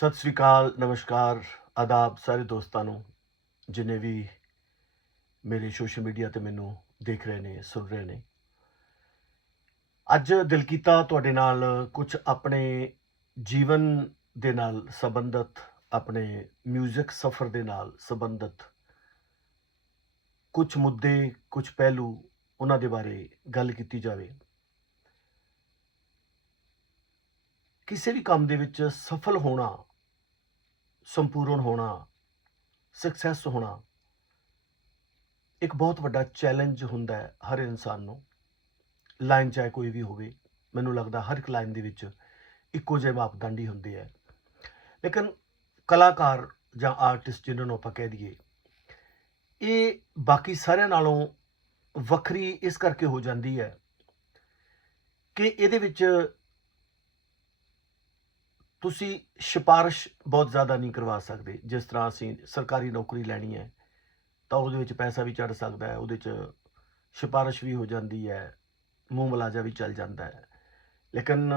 ਸਤਿ ਸ੍ਰੀ ਅਕਾਲ, ਨਮਸਕਾਰ, ਆਦਾਬ ਸਾਰੇ ਦੋਸਤਾਂ ਨੂੰ, ਜਿਨੇ ਵੀ ਮੇਰੇ ਸੋਸ਼ਲ ਮੀਡੀਆ ਤੇ ਮੈਨੂੰ ਦੇਖ ਰਹੇ ਨੇ, ਸੁਣ ਰਹੇ ਨੇ। ਅੱਜ ਦਿਲ ਕੀਤਾ ਤੁਹਾਡੇ ਨਾਲ ਕੁਝ ਆਪਣੇ ਜੀਵਨ ਦੇ ਨਾਲ ਸੰਬੰਧਿਤ, ਆਪਣੇ 뮤직 ਸਫ਼ਰ ਦੇ ਨਾਲ ਸੰਬੰਧਿਤ ਕੁਝ ਮੁੱਦੇ ਕੁਝ ਪਹਿਲੂ ਉਹਨਾਂ ਦੇ ਬਾਰੇ ਗੱਲ ਕੀਤੀ ਜਾਵੇ। ਕਿਸੇ ਵੀ ਕੰਮ ਦੇ ਵਿੱਚ ਸਫਲ ਹੋਣਾ ਸੰਪੂਰਨ ਹੋਣਾ ਸਕਸੈਸ ਹੋਣਾ ਇੱਕ ਬਹੁਤ ਵੱਡਾ ਚੈਲੰਜ ਹੁੰਦਾ ਹੈ ਹਰ ਇਨਸਾਨ ਨੂੰ। ਲਾਈਨ ਚਾਹੇ ਕੋਈ ਵੀ ਹੋਵੇ, ਮੈਨੂੰ ਲੱਗਦਾ ਹਰ ਇੱਕ ਲਾਈਨ ਦੇ ਵਿੱਚ ਇੱਕੋ ਜਿਹੇ ਮਾਪਦੰਡ ਹੀ ਹੁੰਦੇ ਆ। ਲੇਕਿਨ ਕਲਾਕਾਰ ਜਾਂ ਆਰਟਿਸਟ ਜਿਨ੍ਹਾਂ ਨੂੰ ਆਪਾਂ ਕਹਿ ਦਈਏ, ਇਹ ਬਾਕੀ ਸਾਰਿਆਂ ਨਾਲੋਂ ਵੱਖਰੀ ਇਸ ਕਰਕੇ ਹੋ ਜਾਂਦੀ ਹੈ ਕਿ ਇਹਦੇ ਵਿੱਚ ਤੁਸੀਂ ਸਿਫਾਰਿਸ਼ ਬਹੁਤ ਜ਼ਿਆਦਾ ਨਹੀਂ ਕਰਵਾ ਸਕਦੇ, ਜਿਸ ਤਰ੍ਹਾਂ ਅਸੀਂ ਸਰਕਾਰੀ ਨੌਕਰੀ ਲੈਣੀ ਹੈ, ਤਾਂ ਉਹਦੇ ਵਿੱਚ ਪੈਸਾ ਵੀ ਚੜ ਸਕਦਾ ਹੈ, ਉਹਦੇ 'ਚ ਸਿਫਾਰਿਸ਼ ਵੀ ਹੋ ਜਾਂਦੀ ਹੈ, ਮੂੰਹ ਮਲਾਜਾ ਵੀ ਚੱਲ ਜਾਂਦਾ ਹੈ। ਲੇਕਿਨ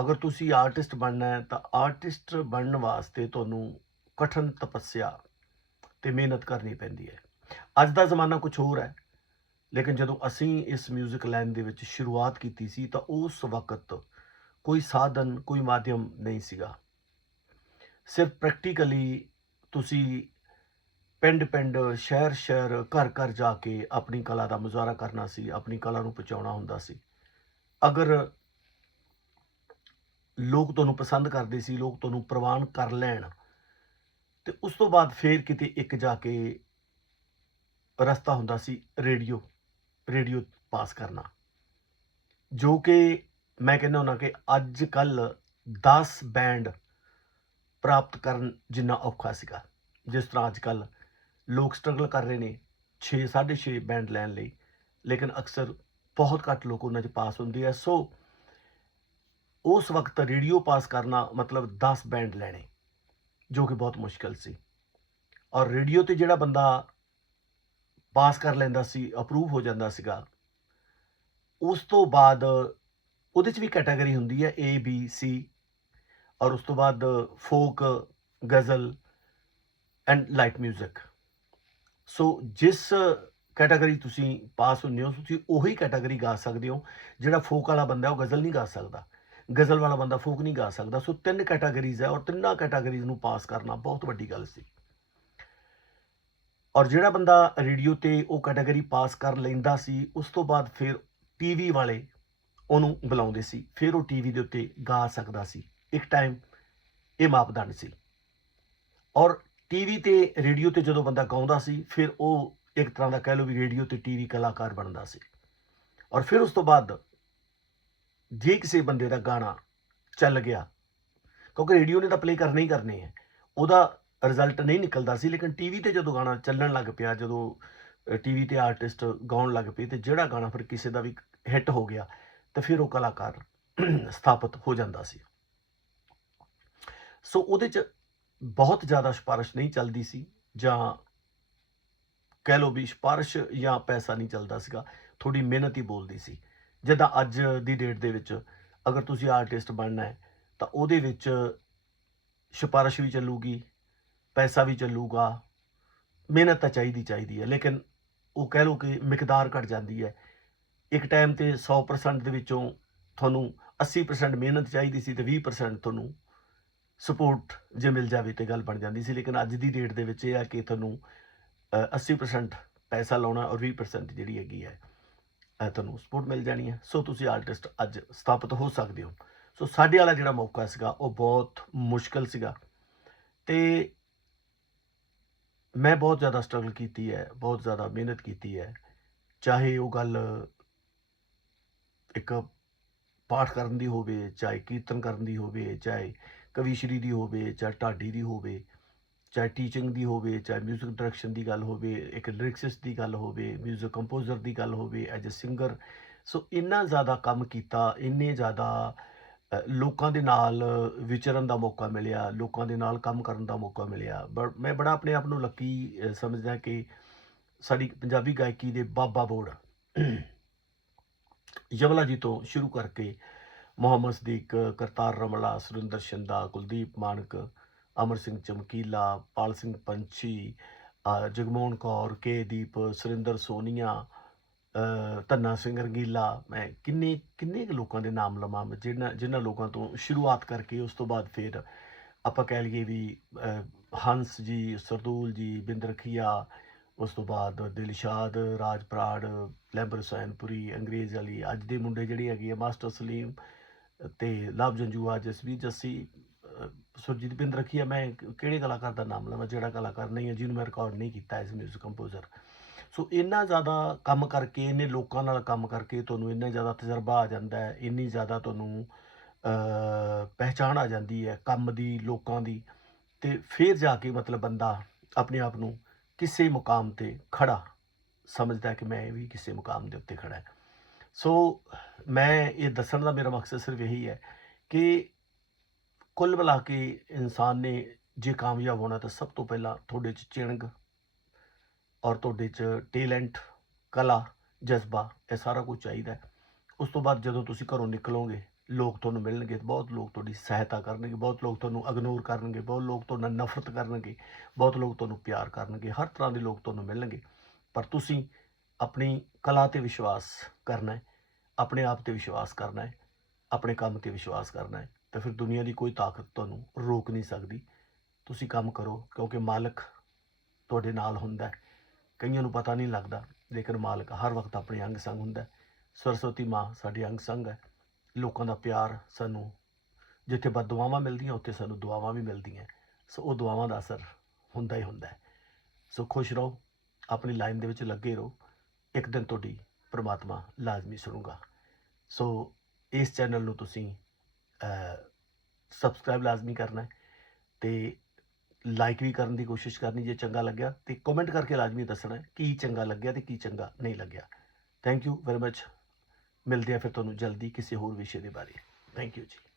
ਅਗਰ ਤੁਸੀਂ ਆਰਟਿਸਟ ਬਣਨਾ ਹੈ, ਤਾਂ ਆਰਟਿਸਟ ਬਣਨ ਵਾਸਤੇ ਤੁਹਾਨੂੰ ਕਠਨ ਤਪੱਸਿਆ ਤੇ ਮਿਹਨਤ ਕਰਨੀ ਪੈਂਦੀ ਹੈ। ਅੱਜ ਦਾ ਜ਼ਮਾਨਾ ਕੁਝ ਹੋਰ ਹੈ, ਲੇਕਿਨ ਜਦੋਂ ਅਸੀਂ ਇਸ 뮤직 ਲਾਈਨ ਦੇ ਵਿੱਚ ਸ਼ੁਰੂਆਤ ਕੀਤੀ ਸੀ, ਤਾਂ ਉਸ ਵਕਤ ਕੋਈ ਸਾਧਨ, ਕੋਈ ਮਾਧਿਅਮ ਨਹੀਂ ਸੀਗਾ। ਸਿਰਫ ਪ੍ਰੈਕਟੀਕਲੀ ਤੁਸੀਂ ਪਿੰਡ ਪਿੰਡ ਸ਼ਹਿਰ ਸ਼ਹਿਰ ਘਰ ਘਰ ਜਾ ਕੇ ਆਪਣੀ ਕਲਾ ਦਾ ਮੁਜ਼ਾਹਰਾ ਕਰਨਾ ਸੀ, ਆਪਣੀ ਕਲਾ ਨੂੰ ਪਹੁੰਚਾਉਣਾ ਹੁੰਦਾ ਸੀ। ਅਗਰ ਲੋਕ ਤੁਹਾਨੂੰ ਪਸੰਦ ਕਰਦੇ ਸੀ, ਲੋਕ ਤੁਹਾਨੂੰ ਪ੍ਰਵਾਨ ਕਰ ਲੈਣ, ਤੇ ਉਸ ਤੋਂ ਬਾਅਦ ਫੇਰ ਕਿਤੇ ਇੱਕ ਜਾ ਕੇ ਰਸਤਾ ਹੁੰਦਾ ਸੀ ਰੇਡੀਓ ਰੇਡੀਓ ਪਾਸ ਕਰਨਾ। ਜੋ ਕਿ ਮੈਂ ਕਹਿੰਦਾ ਹੁੰਦਾ ਕਿ ਅੱਜ ਕੱਲ 10 ਬੈਂਡ ਪ੍ਰਾਪਤ ਕਰਨ ਜਿੰਨਾ ਔਖਾ ਸੀਗਾ। ਜਿਸ ਤਰ੍ਹਾਂ ਅੱਜ ਕੱਲ ਲੋਕ ਸਟਰਗਲ ਕਰ ਰਹੇ ਨੇ 6 6.5 ਬੈਂਡ ਲੈਣ ਲਈ, ਲੇਕਿਨ ਅਕਸਰ ਬਹੁਤ ਘੱਟ ਲੋਕ ਉਹਨਾਂ 'ਚ ਪਾਸ ਹੁੰਦੇ ਆ। ਸੋ ਉਸ ਵਕਤ ਰੇਡੀਓ ਪਾਸ ਕਰਨਾ ਮਤਲਬ 10 ਬੈਂਡ ਲੈਣੇ, ਜੋ ਕਿ ਬਹੁਤ ਮੁਸ਼ਕਲ ਸੀ। ਔਰ ਰੇਡੀਓ ਤੇ ਜਿਹੜਾ ਬੰਦਾ ਪਾਸ ਕਰ ਲੈਂਦਾ ਸੀ ਅਪਰੂਵ ਹੋ ਜਾਂਦਾ ਸੀਗਾ, ਉਸ ਤੋਂ ਬਾਅਦ ਉਹਦੇ ਚ ਵੀ ਕੈਟਾਗਰੀ ਹੁੰਦੀ ਹੈ A, B, C ਔਰ ਉਸ ਤੋਂ ਬਾਅਦ folk ghazal and light 뮤직 so ਜਿਸ ਕੈਟਾਗਰੀ ਤੁਸੀਂ ਪਾਸ ਹੁੰਦੇ ਹੋ, ਤੁਸੀਂ ਉਹੀ ਕੈਟਾਗਰੀ ਗਾ ਸਕਦੇ ਹੋ, ਜਿਹੜਾ ਫੋਕ ਵਾਲਾ ਬੰਦਾ ਉਹ ਗਜ਼ਲ ਨਹੀਂ ਗਾ ਸਕਦਾ। ਗਜ਼ਲ ਵਾਲਾ ਬੰਦਾ ਫੋਕ ਨਹੀਂ ਗਾ ਸਕਦਾ। ਸੋ ਤਿੰਨ ਕੈਟਾਗਰੀਜ਼ ਹੈ ਔਰ ਤਿੰਨਾਂ ਕੈਟਾਗਰੀਜ਼ ਨੂੰ ਪਾਸ ਕਰਨਾ ਬਹੁਤ ਵੱਡੀ ਗੱਲ ਸੀ। ਔਰ ਜਿਹੜਾ ਬੰਦਾ ਰੇਡੀਓ ਤੇ ਉਹ ਕੈਟਾਗਰੀ ਪਾਸ ਕਰ ਲੈਂਦਾ ਸੀ, ਉਸ ਤੋਂ ਬਾਅਦ ਫਿਰ ਟੀਵੀ ਵਾਲੇ ਉਹਨੂੰ ਬੁਲਾਉਂਦੇ ਸੀ, ਫਿਰ ਉਹ ਟੀਵੀ ਦੇ ਉੱਤੇ ਗਾ ਸਕਦਾ ਸੀ। ਇੱਕ ਟਾਈਮ ਇਹ ਮਾਪਦੰਡ ਸੀ। ਔਰ ਟੀਵੀ ਤੇ ਰੇਡੀਓ ਤੇ ਜਦੋਂ ਬੰਦਾ ਗਾਉਂਦਾ ਸੀ, ਫਿਰ ਉਹ ਇੱਕ ਤਰ੍ਹਾਂ ਦਾ ਕਹਿ ਲਓ ਵੀ ਰੇਡੀਓ ਤੇ ਟੀਵੀ ਕਲਾਕਾਰ ਬਣਦਾ ਸੀ। ਔਰ ਫਿਰ ਉਸ ਤੋਂ ਬਾਅਦ ਜੇ ਕਿਸੇ ਬੰਦੇ ਦਾ ਗਾਣਾ ਚੱਲ ਗਿਆ, ਕਿਉਂਕਿ ਰੇਡੀਓ ਨੇ ਤਾਂ ਪਲੇ ਕਰਨੇ ਹੀ ਕਰਨੇ ਹੈ, ਉਹਦਾ ਰਿਜ਼ਲਟ ਨਹੀਂ ਨਿਕਲਦਾ ਸੀ, ਲੇਕਿਨ ਟੀਵੀ ਤੇ ਜਦੋਂ ਗਾਣਾ ਚੱਲਣ ਲੱਗ ਪਿਆ, ਜਦੋਂ ਟੀਵੀ ਤੇ ਆਰਟਿਸਟ ਗਾਉਣ ਲੱਗ ਪਏ, ਤੇ ਜਿਹੜਾ ਗਾਣਾ ਫਿਰ ਕਿਸੇ ਦਾ ਵੀ ਹਿੱਟ ਹੋ ਗਿਆ ਤੇ ਫਿਰ ਉਹ ਕਲਾਕਾਰ ਸਥਾਪਿਤ ਹੋ ਜਾਂਦਾ ਸੀ। ਸੋ ਉਹਦੇ ਚ ਬਹੁਤ ਜ਼ਿਆਦਾ ਸਿਫਾਰਿਸ਼ ਨਹੀਂ ਚੱਲਦੀ ਸੀ ਜਾਂ ਕਹਿ ਲਓ ਵੀ ਸਿਫਾਰਿਸ਼ ਜਾਂ ਪੈਸਾ ਨਹੀਂ ਚੱਲਦਾ ਸੀਗਾ ਥੋੜੀ ਮਿਹਨਤ ਹੀ ਬੋਲਦੀ ਸੀ। ਜਿੱਦਾਂ ਅੱਜ ਦੀ ਡੇਟ ਦੇ ਵਿੱਚ ਅਗਰ ਤੁਸੀਂ ਆਰਟਿਸਟ ਬਣਨਾ ਹੈ, ਤਾਂ ਉਹਦੇ ਵਿੱਚ ਸਿਫਾਰਿਸ਼ ਵੀ ਚੱਲੂਗੀ, ਪੈਸਾ ਵੀ ਚੱਲੂਗਾ, ਮਿਹਨਤ ਤਾਂ ਚਾਹੀਦੀ ਚਾਹੀਦੀ ਹੈ, ਲੇਕਿਨ ਉਹ ਕਹਿ ਲਓ ਕਿ ਮਿਕਦਾਰ ਘਟ ਜਾਂਦੀ ਹੈ। ਇੱਕ ਟਾਈਮ ਤੇ 100% ਦੇ ਵਿੱਚੋਂ ਤੁਹਾਨੂੰ 80% ਮਿਹਨਤ ਚਾਹੀਦੀ ਸੀ ਤੇ 20% ਤੁਹਾਨੂੰ ਸਪੋਰਟ ਜੇ ਮਿਲ ਜਾਵੇ ਤੇ ਗੱਲ ਬਣ ਜਾਂਦੀ ਸੀ ਲੇਕਿਨ ਅੱਜ ਦੀ ਡੇਟ ਦੇ ਵਿੱਚ ਇਹ ਆ ਕਿ ਤੁਹਾਨੂੰ ਅ, 80% ਪੈਸਾ ਲਾਉਣਾ ਔਰ 20% ਜਿਹੜੀ ਹੈਗੀ ਹੈ ਤੁਹਾਨੂੰ ਸਪੋਰਟ ਮਿਲ ਜਾਣੀ ਹੈ। ਸੋ ਤੁਸੀਂ ਆਰਟਿਸਟ ਅੱਜ ਸਥਾਪਿਤ ਹੋ ਸਕਦੇ ਹੋ। ਸੋ ਸਾਡੇ ਵਾਲਾ ਜਿਹੜਾ ਮੌਕਾ ਸੀਗਾ ਉਹ ਬਹੁਤ ਮੁਸ਼ਕਲ ਸੀਗਾ। ਤੇ ਮੈਂ ਬਹੁਤ ਜ਼ਿਆਦਾ ਸਟਰਗਲ ਕੀਤੀ ਹੈ ਬਹੁਤ ਜ਼ਿਆਦਾ ਮਿਹਨਤ ਕੀਤੀ ਹੈ। ਚਾਹੇ ਉਹ ਗੱਲ ਇੱਕ ਪਾਠ ਕਰਨ ਦੀ ਹੋਵੇ ਚਾਹੇ ਕੀਰਤਨ ਕਰਨ ਦੀ ਹੋਵੇ ਚਾਹੇ ਕਵੀਸ਼ਰੀ ਦੀ ਹੋਵੇ ਚਾਹੇ ਢਾਡੀ ਦੀ ਹੋਵੇ ਚਾਹੇ ਟੀਚਿੰਗ ਦੀ ਹੋਵੇ ਚਾਹੇ 뮤직 ਡਾਇਰੈਕਸ਼ਨ ਦੀ ਗੱਲ ਹੋਵੇ ਇੱਕ ਲਿਰਿਕਸਿਸਟ ਦੀ ਗੱਲ ਹੋਵੇ 뮤직 ਕੰਪੋਜ਼ਰ ਦੀ ਗੱਲ ਹੋਵੇ ਐਜ ਅ ਸਿੰਗਰ ਸੋ ਇੰਨਾ ਜ਼ਿਆਦਾ ਕੰਮ ਕੀਤਾ ਇੰਨੇ ਜ਼ਿਆਦਾ ਅ, ਲੋਕਾਂ ਦੇ ਨਾਲ ਵਿਚਰਨ ਦਾ ਮੌਕਾ ਮਿਲਿਆ ਲੋਕਾਂ ਦੇ ਨਾਲ ਕੰਮ ਕਰਨ ਦਾ ਮੌਕਾ ਮਿਲਿਆ ਬਟ ਮੈਂ ਬੜਾ ਆਪਣੇ ਆਪ ਨੂੰ ਲੱਕੀ ਸਮਝਦਾ ਕਿ ਸਾਡੀ ਪੰਜਾਬੀ ਗਾਇਕੀ ਦੇ ਬਾਬਾ ਬੋੜ ਯਮਲਾ ਜੀ ਤੋਂ ਸ਼ੁਰੂ ਕਰਕੇ ਮੁਹੰਮਦ ਸਦੀਕ, ਕਰਤਾਰ ਰਮਲਾ, ਸੁਰਿੰਦਰ ਸ਼ਿੰਦਾ, ਕੁਲਦੀਪ ਮਾਨਕ ਅਮਰ ਸਿੰਘ ਚਮਕੀਲਾ, ਪਾਲ ਸਿੰਘ ਪੰਛੀ ਜਗਮੋਹਨ ਕੌਰ, ਕੇ ਦੀਪ, ਸੁਰਿੰਦਰ ਸੋਨੀਆ ਧੰਨਾ ਸਿੰਘ ਰੰਗੀਲਾ। ਮੈਂ ਕਿੰਨੇ ਕਿੰਨੇ ਕੁ ਲੋਕਾਂ ਦੇ ਨਾਮ ਲਵਾਂ ਮੈਂ ਜਿਹਨਾਂ ਜਿਨ੍ਹਾਂ ਲੋਕਾਂ ਤੋਂ ਸ਼ੁਰੂਆਤ ਕਰਕੇ ਉਸ ਤੋਂ ਬਾਅਦ ਫਿਰ ਆਪਾਂ ਕਹਿ ਲਈਏ ਵੀ ਹੰਸ ਜੀ, ਸਰਦੂਲ ਜੀ ਬਿੰਦਰਖੀਆ ਉਸ ਤੋਂ ਬਾਅਦ ਦਿਲਸ਼ਾਦ ਰਾਜ ਪ੍ਰਾੜ ਲੈਂਬਰ ਹੁਸੈਨਪੁਰੀ ਅੰਗਰੇਜ਼ ਵਾਲੀ, ਅੱਜ ਦੇ ਮੁੰਡੇ ਜਿਹੜੇ ਹੈਗੇ ਆ, ਮਾਸਟਰ ਸਲੀਮ ਤੇ ਲਵ ਜੰਜੂਆ ਜਸਵੀਰ ਜੱਸੀ ਸੁਰਜੀਤ ਸੁਰਜੀਤ ਬਿੰਦਰਖੀਆ ਮੈਂ ਕਿਹੜੇ ਕਲਾਕਾਰ ਦਾ ਨਾਮ ਲਵਾਂ, ਜਿਹੜਾ ਕਲਾਕਾਰ ਨਹੀਂ ਹੈ, ਜਿਹਨੂੰ ਮੈਂ ਰਿਕਾਰਡ ਨਹੀਂ ਕੀਤਾ ਇਸ ਮਿਊਜ਼ਿਕ ਕੰਪੋਜ਼ਰ ਸੋ ਇੰਨਾ ਜ਼ਿਆਦਾ ਕੰਮ ਕਰਕੇ, ਇੰਨੇ ਲੋਕਾਂ ਨਾਲ ਕੰਮ ਕਰਕੇ ਤੁਹਾਨੂੰ ਇੰਨਾ ਜ਼ਿਆਦਾ ਤਜਰਬਾ ਆ ਜਾਂਦਾ ਹੈ, ਇੰਨੀ ਜ਼ਿਆਦਾ ਤੁਹਾਨੂੰ ਪਹਿਚਾਣ ਆ ਜਾਂਦੀ ਹੈ ਕੰਮ ਦੀ, ਲੋਕਾਂ ਦੀ। ਤੇ ਫਿਰ ਜਾ ਕੇ ਮਤਲਬ ਬੰਦਾ ਆਪਣੇ ਆਪ ਨੂੰ ਕਿਸੇ ਮੁਕਾਮ ਤੇ ਖੜਾ ਸਮਝਦਾ ਕਿ ਮੈਂ ਵੀ ਕਿਸੇ ਮੁਕਾਮ ਦੇ ਉੱਤੇ ਖੜਾ ਹੈ। ਸੋ ਮੈਂ ਇਹ ਦੱਸਣ ਦਾ ਮੇਰਾ ਮਕਸਦ ਸਿਰਫ ਇਹੀ ਹੈ ਕਿ ਕੁੱਲ ਮਿਲਾ ਕੇ ਇਨਸਾਨ ਨੇ ਜੇ ਕਾਮਯਾਬ ਹੋਣਾ ਤਾਂ ਸਭ ਤੋਂ ਪਹਿਲਾਂ ਤੁਹਾਡੇ 'ਚ ਚਿਣਗ ਔਰ ਤੁਹਾਡੇ 'ਚ ਟੈਲੈਂਟ, ਕਲਾ, ਜਜ਼ਬਾ ਇਹ ਸਾਰਾ ਕੁਝ ਚਾਹੀਦਾ ਉਸ ਤੋਂ ਬਾਅਦ ਜਦੋਂ ਤੁਸੀਂ ਘਰੋਂ ਨਿਕਲੋਗੇ ਲੋਕ ਤੁਹਾਨੂੰ ਮਿਲਣਗੇ, ਬਹੁਤ ਲੋਕ ਤੁਹਾਡੀ ਸਹਾਇਤਾ ਕਰਨਗੇ, ਬਹੁਤ ਲੋਕ ਤੁਹਾਨੂੰ ਇਗਨੋਰ ਕਰਨਗੇ, ਬਹੁਤ ਲੋਕ ਤੁਹਾਡਾ ਨਫ਼ਰਤ ਕਰਨਗੇ, ਬਹੁਤ ਲੋਕ ਤੁਹਾਨੂੰ ਪਿਆਰ ਕਰਨਗੇ, ਹਰ ਤਰ੍ਹਾਂ ਦੇ ਲੋਕ ਤੁਹਾਨੂੰ ਮਿਲਣਗੇ। ਪਰ ਤੁਸੀਂ ਆਪਣੀ ਕਲਾ ਤੇ ਵਿਸ਼ਵਾਸ ਕਰਨਾ ਹੈ, ਆਪਣੇ ਆਪ ਤੇ ਵਿਸ਼ਵਾਸ ਕਰਨਾ ਹੈ, ਆਪਣੇ ਕੰਮ ਤੇ ਵਿਸ਼ਵਾਸ ਕਰਨਾ ਹੈ, ਤਾਂ ਫਿਰ ਦੁਨੀਆ ਦੀ ਕੋਈ ਤਾਕਤ ਤੁਹਾਨੂੰ ਰੋਕ ਨਹੀਂ ਸਕਦੀ। ਤੁਸੀਂ ਕੰਮ ਕਰੋ, ਕਿਉਂਕਿ ਮਾਲਕ ਤੁਹਾਡੇ ਨਾਲ ਹੁੰਦਾ ਹੈ। ਕਈਆਂ ਨੂੰ ਪਤਾ ਨਹੀਂ ਲੱਗਦਾ, ਲੇਕਿਨ ਮਾਲਕ ਹਰ ਵਕਤ ਆਪਣੇ ਅੰਗ ਸੰਗ ਹੁੰਦਾ ਹੈ। ਸਰਸਵਤੀ ਮਾਂ ਸਾਡੀ ਅੰਗ ਸੰਗ ਹੈ। ਲੋਕਾਂ ਦਾ ਪਿਆਰ ਸਾਨੂੰ, ਜਿੱਥੇ ਬਦ ਦੁਆਵਾਂ ਮਿਲਦੀਆਂ, ਉੱਥੇ ਸਾਨੂੰ ਦੁਆਵਾਂ ਵੀ ਮਿਲਦੀਆਂ। ਸੋ ਉਹ ਦੁਆਵਾਂ ਦਾ ਅਸਰ ਹੁੰਦਾ ਹੀ ਹੁੰਦਾ ਸੋ ਖੁਸ਼ ਰਹੋ, ਆਪਣੀ ਲਾਈਨ ਦੇ ਵਿੱਚ ਲੱਗੇ ਰਹੋ। ਇੱਕ ਦਿਨ ਤੁਹਾਡੀ ਪ੍ਰਮਾਤਮਾ ਲਾਜ਼ਮੀ ਸੁਣੂਗਾ। ਸੋ ਇਸ ਚੈਨਲ ਨੂੰ ਤੁਸੀਂ ਸਬਸਕ੍ਰਾਈਬ ਲਾਜ਼ਮੀ ਕਰਨਾ ਹੈ ਤੇ ਲਾਈਕ ਵੀ ਕਰਨ ਦੀ ਕੋਸ਼ਿਸ਼ ਕਰਨੀ ਜੇ ਚੰਗਾ ਲੱਗਿਆ ਤੇ ਕਮੈਂਟ ਕਰਕੇ ਲਾਜ਼ਮੀ ਦੱਸਣਾ ਕੀ ਚੰਗਾ ਲੱਗਿਆ ਤੇ ਕੀ ਚੰਗਾ ਨਹੀਂ ਲੱਗਿਆ। ਥੈਂਕ ਯੂ ਵੈਰੀ ਮੱਚ ਮਿਲਦੇ ਆ ਫਿਰ ਤੁਹਾਨੂੰ ਜਲਦੀ ਕਿਸੇ ਹੋਰ ਵਿਸ਼ੇ ਦੇ ਬਾਰੇ। ਥੈਂਕ ਯੂ ਜੀ।